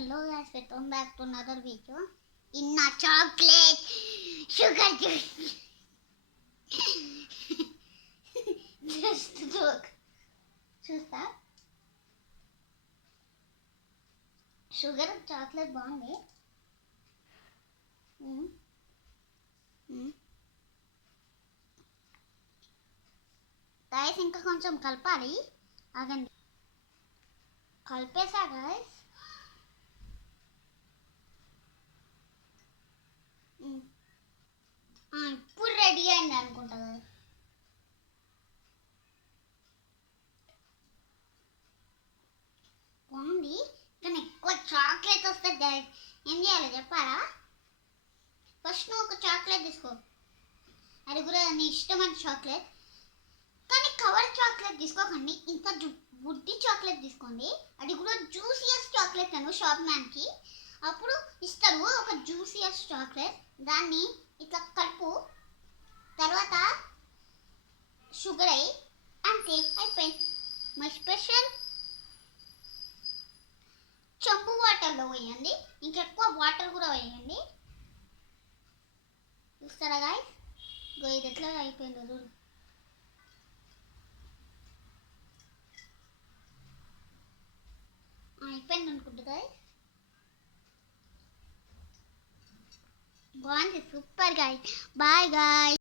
Hello guys, welcome back to another video. In a chocolate sugar juice. Just look. చూస్తా sugar chocolate బాగుంది. గైస్ ఇంకా కొంచెం కలపాలి. ఆగండి, కలిపేసా గైస్. ఇప్పుడు రెడీ అయింది అనుకుంటా కదా. బాగుంది, కానీ ఎక్కువ చాక్లెట్ వస్తుంది గైస్. ఏం చేయాలో చెప్పాలా? ఫస్ట్ నువ్వు ఒక చాక్లెట్ తీసుకో, అది కూడా నీ ఇష్టమైన చాక్లెట్, కానీ కవర్ చాక్లెట్ తీసుకోకండి. ఇంకా బుడ్డి చాక్లెట్ తీసుకోండి, అది కూడా జ్యూసియస్ చాక్లెట్ అను షాప్ మ్యాన్కి అప్పుడు ఇస్తారు ఒక జ్యూసియస్ చాక్లెట్. దాన్ని ఇట్లా కలుపు, తర్వాత షుగర్ అయ్యి అంతే అయిపోయింది. మై స్పెషల్ చెంబు వాటర్లో వేయండి, ఇంకెక్కువ వాటర్ కూడా వేయండి. చూస్తారా గాయస్, ఇది ఎట్లా అయిపోయిందో చూడు. అయిపోయింది అనుకుంటా గాయస్. బాగుంది, సూపర్ గాయస్. Bye guys.